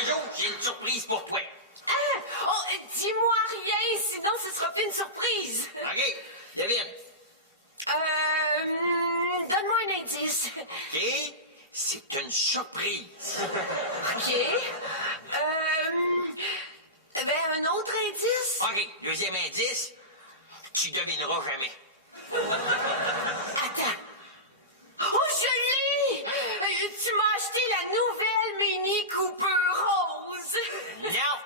Jojo, j'ai une surprise pour toi. Hein? Oh, dis-moi rien, sinon ce sera pas une surprise. OK, devine. Donne-moi un indice. OK, c'est une surprise. OK. Un autre indice? OK, deuxième indice, tu devineras jamais. Attends. Oh, je l'ai! Tu m'as acheté la nouvelle Mini Cooper rose. Non,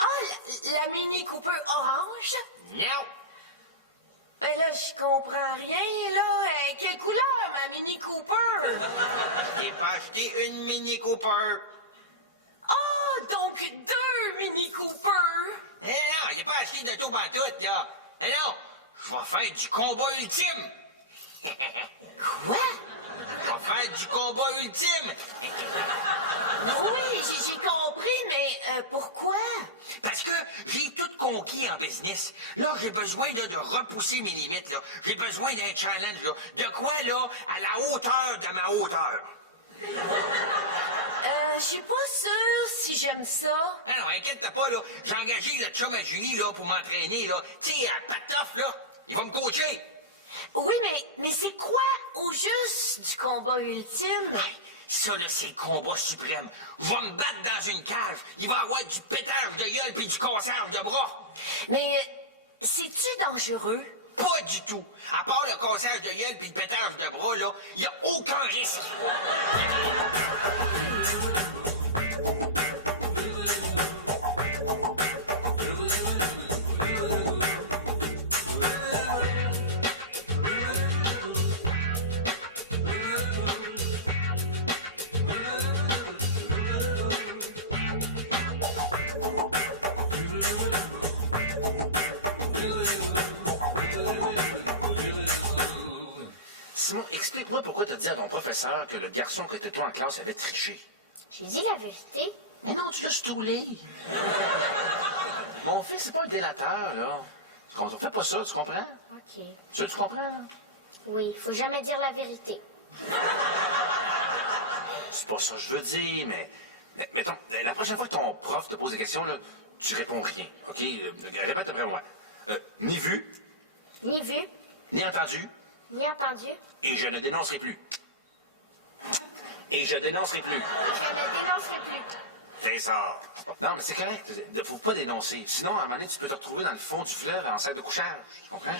Ah, la Mini Cooper orange? non. Ben là, je comprends rien, là. Quelle couleur, ma Mini Cooper? Je t'ai pas acheté une Mini Cooper. Oh, donc 2 Mini Cooper. Eh non, j'ai pas acheté d'auto pantoute, là. Eh non, je vais faire du combat ultime. Quoi? Je vais faire du combat ultime. Oui, j'ai compris, mais pourquoi? Parce que j'ai tout conquis en business. Là, j'ai besoin de repousser mes limites, là. J'ai besoin d'un challenge, là. De quoi, là, à la hauteur de ma hauteur. Je suis pas sûre si j'aime ça. Ah non, inquiète-toi pas, là. J'ai engagé le chum à Julie, là, pour m'entraîner, là. Tu sais, à Patoff, là. Il va me coacher. Oui, mais c'est quoi, au juste, du combat ultime? Ça, là, c'est le combat suprême. Je vais me battre dans une cage. Il va y avoir du pétage de gueule puis du cassage de bras. Mais c'est-tu dangereux? Pas du tout. À part le cassage de gueule puis le pétage de bras, là, il n'y a aucun risque. Simon, explique-moi pourquoi t'as dit à ton professeur que le garçon que t'étais toi en classe avait triché. J'ai dit la vérité. Mais non, tu l'as stoulé. Mon fils, c'est pas un délateur, là. On fait pas ça, tu comprends? OK. Ça, tu comprends, là? Oui, faut jamais dire la vérité. C'est pas ça que je veux dire, mais mettons, la prochaine fois que ton prof te pose des questions, là, tu réponds rien, OK? Répète après moi. Ni vu, Ni vu, ni entendu, ni entendu. et je ne dénoncerai plus. Et je dénoncerai plus. Je ne dénoncerai plus. C'est ça. Non, mais c'est correct. Faut pas dénoncer. Sinon, à un moment donné, tu peux te retrouver dans le fond du fleuve en salle de couchage. Tu comprends?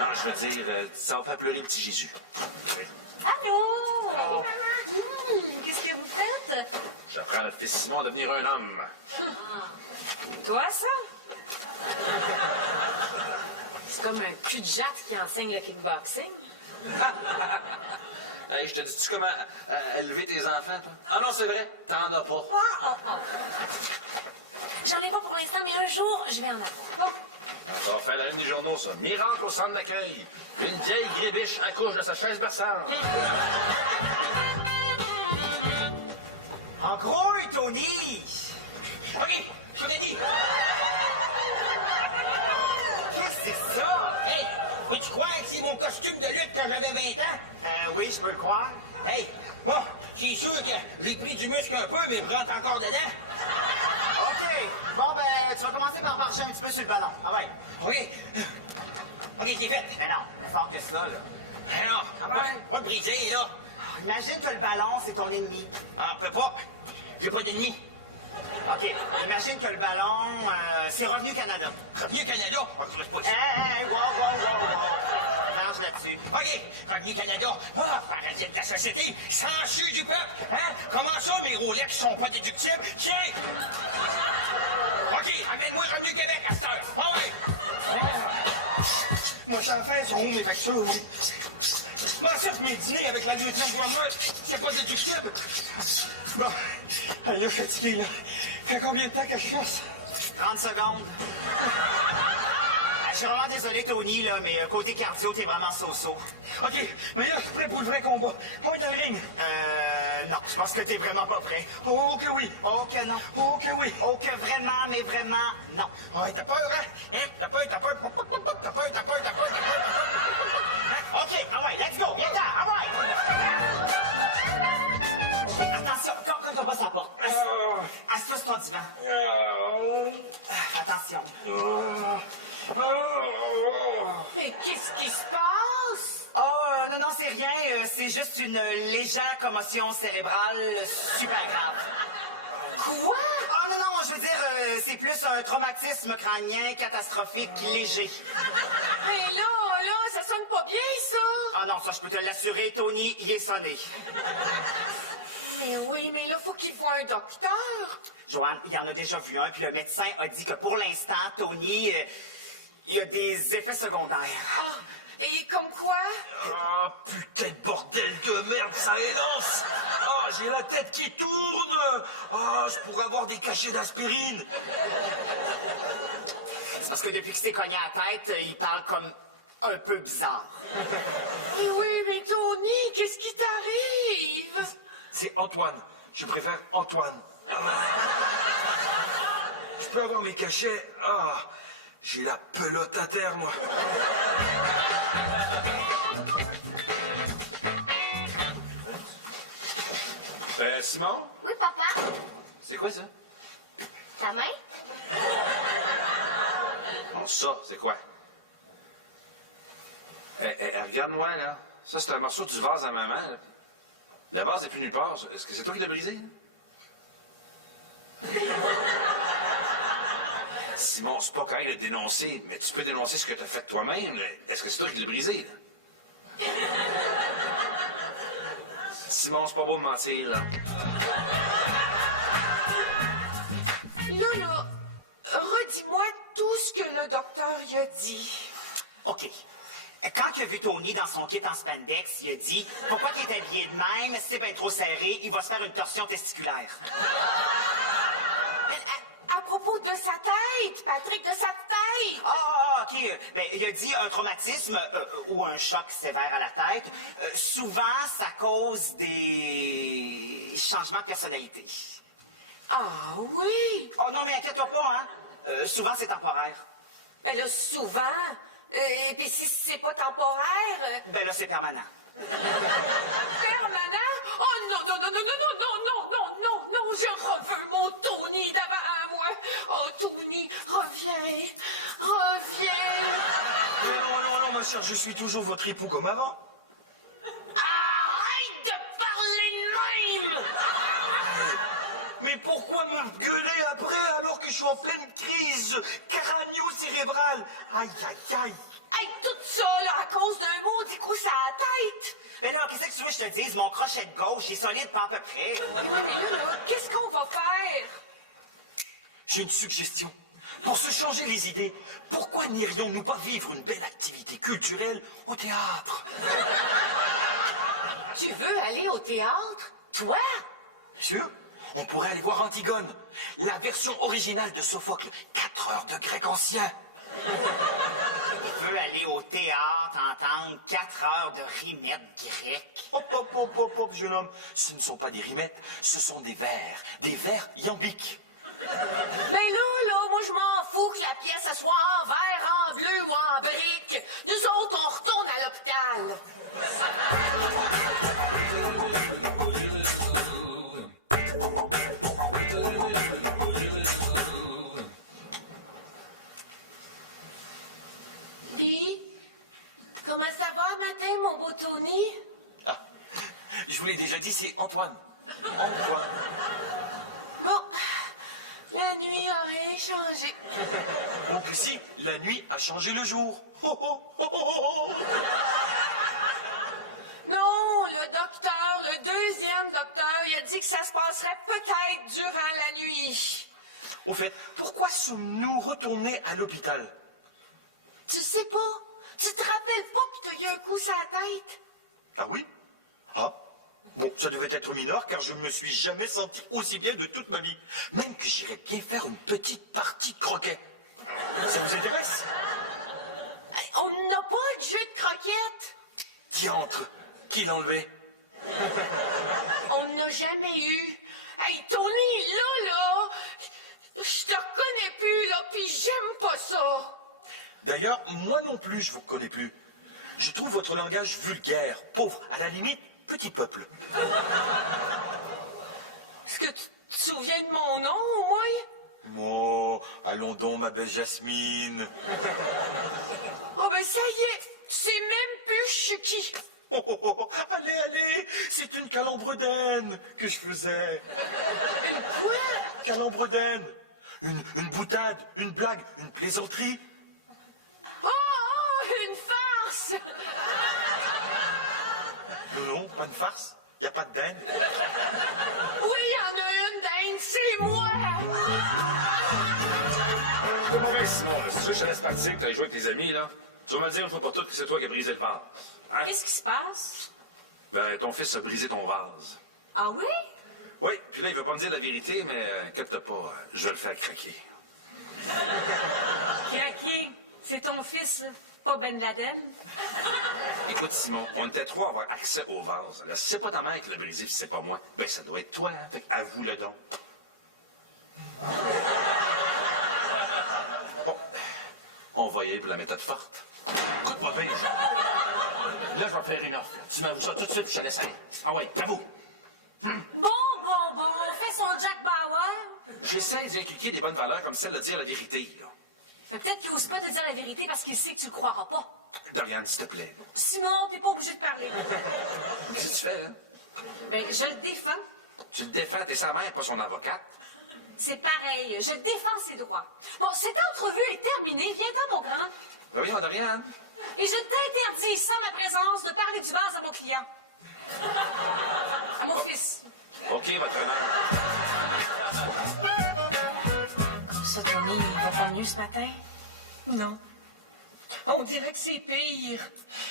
Non, je veux dire, ça va faire pleurer le petit Jésus. Allô? Allô, maman. Qu'est-ce que vous faites? J'apprends à notre fils Simon à devenir un homme. Toi, ça? C'est comme un cul de jatte qui enseigne le kickboxing. Hey, je te dis-tu comment élever tes enfants, toi? Ah non, c'est vrai, t'en as pas. J'en ai pas pour l'instant, mais un jour, je vais en avoir. Ça va faire la une des journaux, ça. Miracle au centre d'accueil. Une vieille grébiche accouche de sa chaise berçante. En gros, Tony! OK, je vous l'ai dit. Qu'est-ce que c'est ça? Hey, peux-tu croire que c'est mon costume de lutte quand j'avais 20 ans? Oui, je peux le croire. Hey, bon, c'est sûr que j'ai pris du muscle un peu, mais je rentre encore dedans. OK. Bon, ben, tu vas commencer par marcher un petit peu sur le ballon. Ah ouais. OK. OK, c'est fait. Mais non, plus fort que ça, là. Alors, pas de briser, là. Imagine que le ballon, c'est ton ennemi. Ah, peut pas. J'ai pas d'ennemi. OK. Imagine que le ballon, c'est Revenu Canada. Revenu Canada? Oh, je pas ça. Hey, wow. Range là-dessus. OK, Revenu Canada. Ah, paradis de la société, censure du peuple. Hein? Comment ça, mes Rolex sont pas déductibles? Tiens! OK, amène-moi Revenu Québec à cette heure. Ah ouais! Moi, je t'en fais, sont où mes factures, oui? Comment ça que mes dîners avec la lieutenant-gouverneur, c'est pas déductible? Bon, là, je suis fatigué, là. Fait combien de temps que je fasse? 30 secondes. Je suis vraiment désolé, Tony, là, mais côté cardio, t'es vraiment so-so. OK, mais là, je suis prêt pour le vrai combat. On est dans le ring. Non, je pense que t'es vraiment pas prêt. Oh, que oui. Oh que non. Oh, que oui. Oh que vraiment, mais vraiment, non. Ouais, t'as peur, hein? Hein? T'as peur. OK, ah ouais, let's go, viens-t'en, ah ouais! Attention, ton divan. Attention. Mais qu'est-ce qui se passe? Oh, non, c'est rien. C'est juste une légère commotion cérébrale super grave. Quoi? Oh, non, je veux dire, c'est plus un traumatisme crânien catastrophique léger. Mais là, ça sonne pas bien, ça. Ah non, ça, je peux te l'assurer, Tony, il est sonné. Mais oui, mais là, faut qu'il voie un docteur. Joanne, il en a déjà vu un, puis le médecin a dit que pour l'instant, Tony, il a des effets secondaires. Ah, et comme quoi? Ah, putain de bordel de merde, ça élance! Ah, j'ai la tête qui tourne! Ah, je pourrais avoir des cachets d'aspirine! C'est parce que depuis que s'est cogné à la tête, il parle comme un peu bizarre. Mais oui, mais Tony, qu'est-ce qui t'arrive? C'est Antoine. Je préfère Antoine. Je peux avoir mes cachets? Ah, j'ai la pelote à terre, moi. Simon? Oui, papa. C'est quoi ça? Ta main? Bon, ça, c'est quoi? Regarde-moi, là. Ça, c'est un morceau du vase à maman, là. La vase n'est plus nulle part. Est-ce que c'est toi qui l'as brisé? Simon, c'est pas correct de dénoncer, mais tu peux dénoncer ce que tu as fait toi-même. Est-ce que c'est toi qui l'as brisé, là? Simon, c'est pas beau de mentir, là. Là, redis-moi tout ce que le docteur y a dit. OK. Quand il a vu Tony dans son kit en spandex, il a dit « Pourquoi il est habillé de même? C'est bien trop serré, il va se faire une torsion testiculaire. » À propos de sa tête, Patrick, de sa tête. OK. Ben, il a dit un traumatisme ou un choc sévère à la tête. Souvent, ça cause des changements de personnalité. Ah oui? Oh non, mais inquiète-toi pas, hein. Souvent, c'est temporaire. Ben là, souvent. Et puis si c'est pas temporaire... Ben là, c'est permanent. Permanent? Oh non, je reveux mon Tony d'avant à moi. Oh, Tony, reviens. Non, ma chère, je suis toujours votre époux comme avant. Arrête de parler de même! Mais pourquoi me gueuler après alors que je suis en pleine crise crânio-cérébrale? Aïe. Hey, tout ça, là, à cause d'un maudit coup sur la tête. Ben là, qu'est-ce que tu veux que je te dise? Mon crochet de gauche est solide pas à peu près. Oui, mais là, qu'est-ce qu'on va faire? J'ai une suggestion. Pour se changer les idées, pourquoi n'irions-nous pas vivre une belle activité culturelle au théâtre? Tu veux aller au théâtre? Toi? Sûr? On pourrait aller voir Antigone, la version originale de Sophocle, 4 heures de grec ancien. Il veut aller au théâtre entendre 4 heures de rimettes grecques. Hop, jeune homme. Ce ne sont pas des rimettes, ce sont des vers iambiques. Ben là, moi, je m'en fous que la pièce elle soit en verre, en bleu ou en brique. Nous autres, on retourne à l'hôpital. Puis, comment ça va matin, mon beau Tony? Ah, je vous l'ai déjà dit, c'est Antoine. Antoine. Bon, la nuit a rien changé. Oh que si, la nuit a changé le jour. Non, le deuxième docteur, il a dit que ça se passerait peut-être durant la nuit. Au fait, pourquoi sommes-nous retournés à l'hôpital? Tu sais pas? Tu te rappelles pas que t'as eu un coup sur la tête? Ah oui? Ah, bon, ça devait être mineur car je me suis jamais senti aussi bien de toute ma vie. Même que j'irais bien faire une petite partie de croquet. Ça vous intéresse? Hey, on n'a pas de jeu de croquettes. Diantre, qui l'a enlevé? On n'a jamais eu. Hey, Tony, là, je te reconnais plus, là, puis j'aime pas ça. D'ailleurs, moi non plus, je vous reconnais plus. Je trouve votre langage vulgaire, pauvre, à la limite, petit peuple. Est-ce que te souviens de mon nom, au moins? Oh, allons donc, ma belle Jasmine. Oh, ben ça y est, tu sais même plus je suis qui. Oh, allez, allez, c'est une calembre d'aine que je faisais. Une quoi? Calembre d'aine. Une boutade, une blague, une plaisanterie. Oh, une farce! Non, pas une farce. Y a pas de dinde. Oui, il y en a une d'Inde, c'est moi! C'est pas mauvais, Simon. Là. Si tu veux que je te laisse partir, que tu ailles jouer avec tes amis, là, tu vas me dire une fois pour toutes que c'est toi qui as brisé le vase. Hein? Qu'est-ce qui se passe? Ben, ton fils a brisé ton vase. Ah oui? Oui, puis là, il veut pas me dire la vérité, mais inquiète pas, je vais le faire craquer. Craqué. C'est ton fils, pas Ben Laden? Écoute, Simon, on était trois à avoir accès au vase. Là, si c'est pas ta mère qui l'a brisé, puis c'est pas moi, ben ça doit être toi, hein? Fait avoue-le donc. Bon, on va y aller pour la méthode forte. Écoute-moi bien, Jean. Là, je vais faire une offre. Tu m'avoues ça tout de suite, puis je te laisse aller. Ah ouais, t'avoues. Bon, on fait son Jack Bauer. J'essaie d'inculquer des bonnes valeurs comme celle de dire la vérité, là. Mais peut-être qu'il n'ose pas te dire la vérité parce qu'il sait que tu le croiras pas. Doriane, s'il te plaît. Simon, t'es pas obligé de parler. Qu'est-ce que tu fais, hein? Ben, je le défends. Tu le défends, t'es sa mère, pas son avocate. C'est pareil, je défends ses droits. Bon, cette entrevue est terminée. Viens-t'en, mon grand. Ben voyons, Doriane. Et je t'interdis, sans ma présence, de parler du vase à mon client. À mon fils. OK, votre honneur. Ça, Tony, il va pas mieux ce matin? Non. On dirait que c'est pire.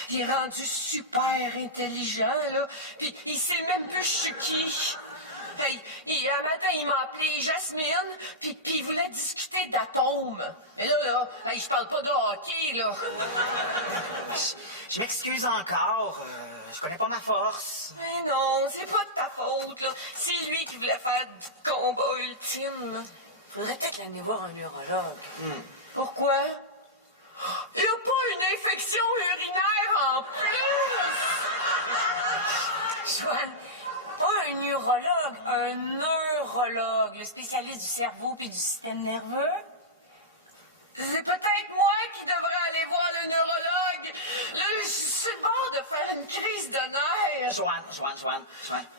Il est rendu super intelligent, là. Puis il sait même plus je suis qui. Hey, un matin, il m'a appelé Jasmine, puis il voulait discuter d'atomes. Mais là, hey, je parle pas de hockey, là. Je m'excuse encore. Je connais pas ma force. Mais non, c'est pas de ta faute, là. C'est lui qui voulait faire du combat ultime. Faudrait peut-être l'amener voir un neurologue. Pourquoi? Il a pas une infection urinaire en plus! Joanne, pas un urologue, un neurologue, le spécialiste du cerveau puis du système nerveux. C'est peut-être moi qui devrais aller voir le neurologue. Là, je suis sur le bord de faire une crise de nerfs. Joanne,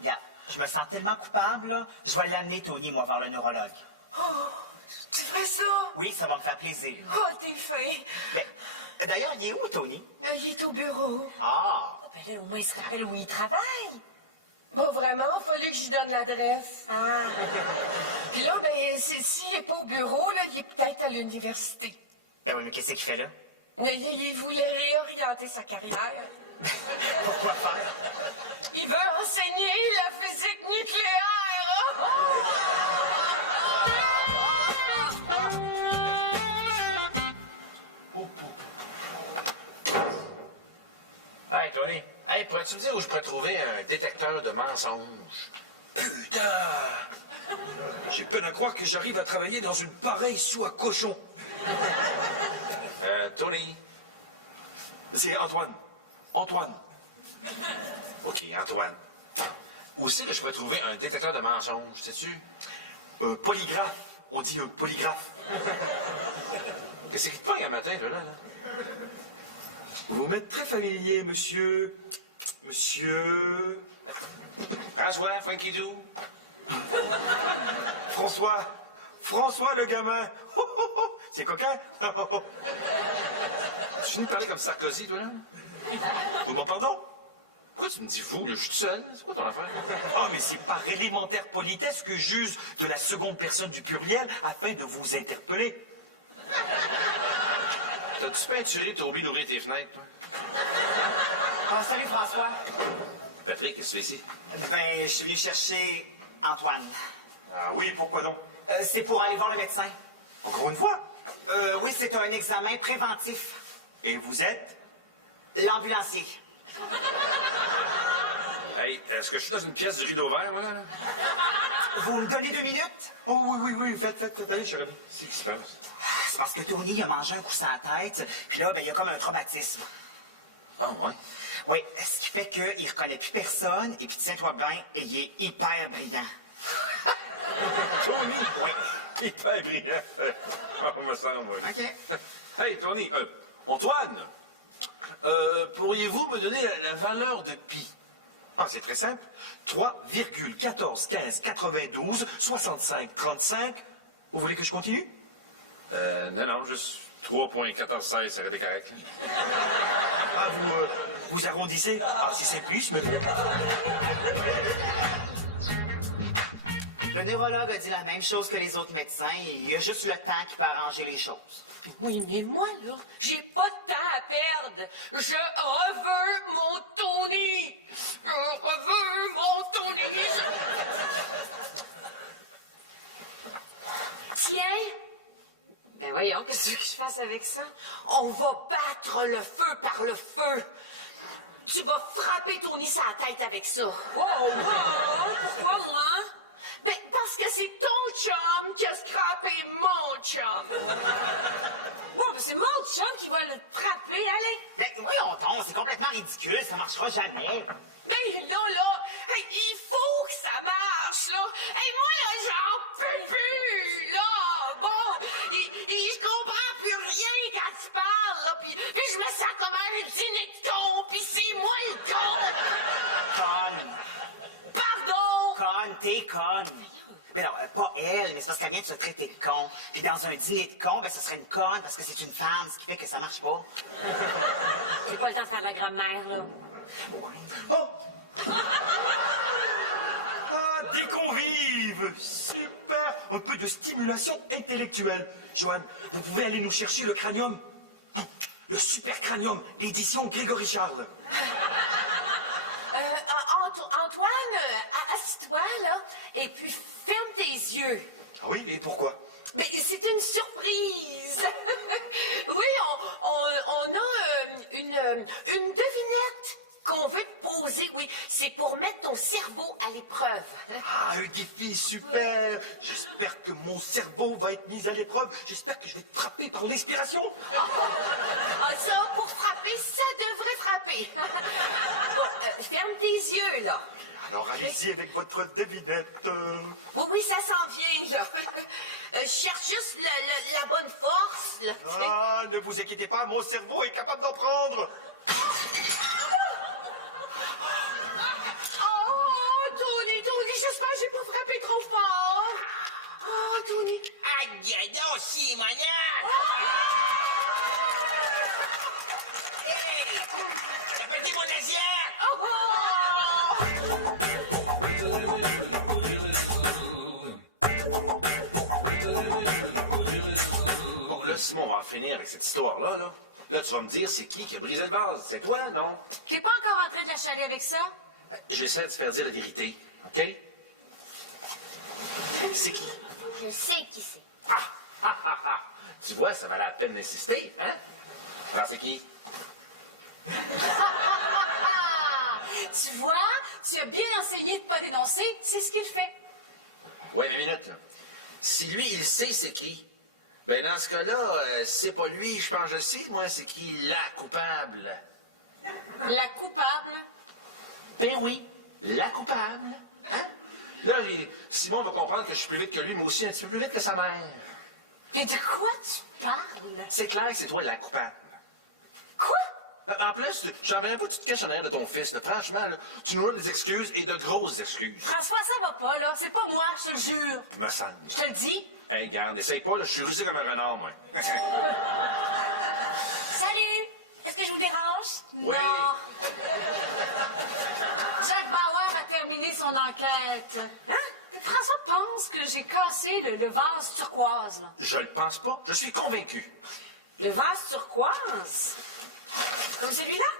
regarde, je me sens tellement coupable, là. Je vais l'amener, Tony, moi, voir le neurologue. Oh, tu ferais ça? Oui, ça va me faire plaisir. Oh, t'es fin. Ben, d'ailleurs, il est où, Tony? Il est au bureau. Ah! Ah, ben là, au moins, il se rappelle où il travaille. Bon, vraiment, il fallait que j'y donne l'adresse. Ah. Puis là, ben, s'il n'est pas au bureau, là, il est peut-être à l'université. Ben oui, mais qu'est-ce qu'il fait là? Il voulait réorienter sa carrière. Pourquoi faire? Il veut enseigner la physique nucléaire. Hey, Tony. Hey, pourrais-tu me dire où je pourrais trouver un détecteur de mensonges? Putain! J'ai peine à croire que j'arrive à travailler dans une pareille soie cochon. Tony. C'est Antoine. Antoine. OK, Antoine. Où c'est que je pourrais trouver un détecteur de mensonges, sais-tu? Polygraphe. On dit un polygraphe. Qu'est-ce qui te pogne un matin, toi, là? Vous m'êtes très familier, monsieur. Monsieur. François, Frankie Doo. François. François, le gamin. C'est coquin. Tu finis de parler comme Sarkozy, toi, là? Vous m'entendez? Pourquoi tu me dis vous, là? Je suis tout seul. C'est quoi ton affaire? Oh, mais c'est par élémentaire politesse que j'use de la seconde personne du pluriel afin de vous interpeller. T'as-tu peinturé, t'as oublié d'ouvrir tes fenêtres, toi? Ah, salut, François. Patrick, qu'est-ce que tu fais ici? Ben, je suis venu chercher Antoine. Ah oui, pourquoi donc? C'est pour aller voir le médecin. Encore une fois? Oui, c'est un examen préventif. Et vous êtes? L'ambulancier. Hey, est-ce que je suis dans une pièce du rideau vert, moi, là? Vous me donnez 2 minutes? Oh oui, faites, allez, chérie. C'est ce qui se passe. C'est parce que Tony il a mangé un coup sur la tête, puis là, ben, il y a comme un traumatisme. Ah, ouais? Oui, ce qui fait qu'il reconnaît plus personne, et puis tiens-toi bien, il est hyper brillant. Tony? Oui. Hyper brillant. On me semble, oui. OK. Hey, Tony. Antoine, pourriez-vous me donner la valeur de pi? Ah, c'est très simple. 3,141592 65 35. Vous voulez que je continue? Non, juste 3,1416, ça aurait été correct. Là. Ah, vous arrondissez? Ah, c'est simpliste, mais... Le neurologue a dit la même chose que les autres médecins. Il y a juste le temps qui peut arranger les choses. Oui, mais moi, là, j'ai pas de temps à perdre. Je reveux mon Tony. Je reveux mon Tony. Tiens! Ben voyons, qu'est-ce que je fasse avec ça? On va battre le feu par le feu. Tu vas frapper Tony sur la tête avec ça. Wow, pourquoi moi? Ben, parce que c'est ton chum qui a scrappé mon chum. Bon, ben c'est mon chum qui va le frapper, allez! Ben, voyons donc, c'est complètement ridicule. Ça marchera jamais. Ben là, hey, il faut que ça marche, là. Hey, moi, là, j'en peux plus, là. Bon, je comprends plus rien quand tu parles, là. Puis je me sens comme un dîner de con, puis c'est moi le con. Conne. Pardon. Conne, t'es conne. Mais non, pas elle, mais c'est parce qu'elle vient de se traiter de con. Puis dans un dîner de con, ben, ce serait une conne parce que c'est une femme, ce qui fait que ça marche pas. J'ai pas le temps de faire de la grammaire, là. Oh! Ah, des convives! Super! Un peu de stimulation intellectuelle. Joanne, vous pouvez aller nous chercher le cranium? Le super cranium, l'édition Grégory Charles. Antoine, assis-toi, là, et puis ferme tes yeux. Ah oui, et pourquoi? Mais c'est une surprise. Oui, on a une devinette qu'on veut te poser, oui. C'est pour mettre ton cerveau à l'épreuve. Ah, un défi super! J'espère que mon cerveau va être mis à l'épreuve. J'espère que je vais être frappé par l'inspiration. Ça, pour frapper, ça devrait frapper. Bon, ferme tes yeux, là. Alors allez-y avec votre devinette. Oui, ça s'en vient, là. Je cherche juste la bonne force, là. Ah, ne vous inquiétez pas, mon cerveau est capable d'en prendre. Oh, Tony, j'espère que j'ai pas frappé trop fort. Oh, Tony. Aïe, non, si, maniaque! Hey! Ça peut être mon assiette! Oh! Bon, là, Simon, on va en finir avec cette histoire-là, là. Là, tu vas me dire, c'est qui a brisé le vase? C'est toi, non? T'es pas encore en train de la chialer avec ça? J'essaie de te faire dire la vérité, OK? C'est qui? Je sais qui c'est. Tu vois, ça valait la peine d'insister, hein? Alors, c'est qui? Tu vois, tu as bien enseigné de pas dénoncer, c'est ce qu'il fait. Ouais, mais minute, là. Si lui, il sait c'est qui, ben dans ce cas-là, c'est pas lui, je pense que je sais, moi, c'est qui la coupable. La coupable? Ben oui, la coupable. Hein? Là, Simon va comprendre que je suis plus vite que lui, mais aussi un petit peu plus vite que sa mère. Et de quoi tu parles? C'est clair que c'est toi la coupable. Quoi? En plus, j'en reviens pas, tu te caches en arrière de ton fils. Là. Franchement, là, tu nous donnes des excuses et de grosses excuses. François, ça va pas, là. C'est pas moi, je te le jure. Me semble. Je te le dis. Hey, garde, essaye pas, là, je suis rusé comme un renard, moi. Salut! Est-ce que je vous dérange? Oui. Non. Jack Bauer a terminé son enquête. Hein? François pense que j'ai cassé le vase turquoise, là. Je le pense pas, je suis convaincu. Le vase turquoise? Comme celui-là?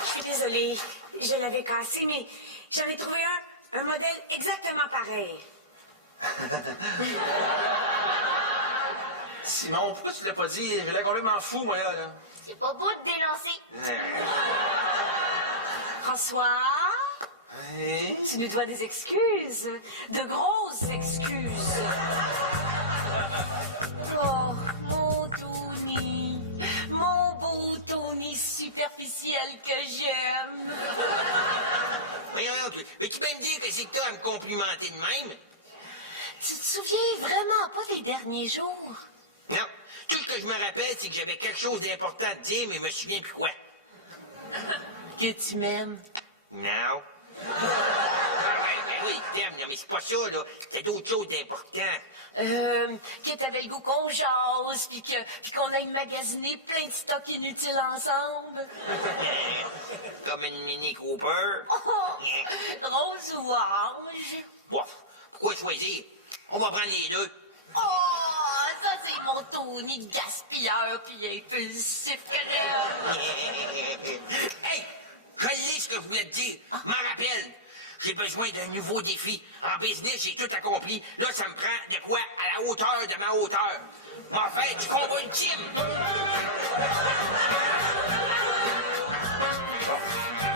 Je suis désolée. Je l'avais cassé, mais j'en ai trouvé un modèle exactement pareil. Simon, pourquoi tu l'as pas dit? Je l'ai complètement fou, moi, là. C'est pas beau de dénoncer. François, Hein? tu nous dois des excuses. De grosses excuses. Oh, mon Tony. Mon beau Tony superficielle que j'aime. Voyons, mais tu peux me dire que c'est que t'as à me complimenter de même? Tu te souviens vraiment pas des derniers jours? Non. Tout ce que je me rappelle, c'est que j'avais quelque chose d'important à te dire, mais je me souviens plus quoi. Que tu m'aimes. Non. Ben oui, t'aimes, non, mais c'est pas ça, là. C'est d'autres choses d'important. Que t'avais le goût qu'on jase, puis qu'on aille magasiner plein de stocks inutiles ensemble. Comme une Mini Cooper. Oh, rose ou orange? Bon, pourquoi choisir? On va prendre les deux. Oh, ça c'est mon Tony gaspilleur puis impulsif que j'aime. Hey! Je lis ce que je voulais te dire. M'en rappelle. J'ai besoin d'un nouveau défi. En business, j'ai tout accompli. Là, ça me prend de quoi à la hauteur de ma hauteur. M'en faire du combat ultime. Bon,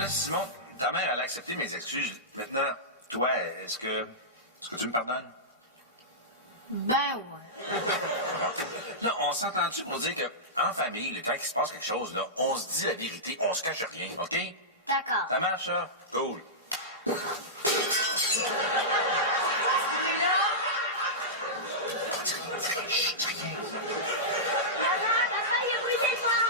là, Simon, ta mère, elle a accepté mes excuses. Maintenant, toi, est-ce que tu me pardonnes? Ben ouais. Là, on s'entend-tu pour dire qu'en famille, là, quand il se passe quelque chose, là, on se dit la vérité, on se cache rien, OK? D'accord. Ça marche, ça? Cool. Papa, il a brisé le vase!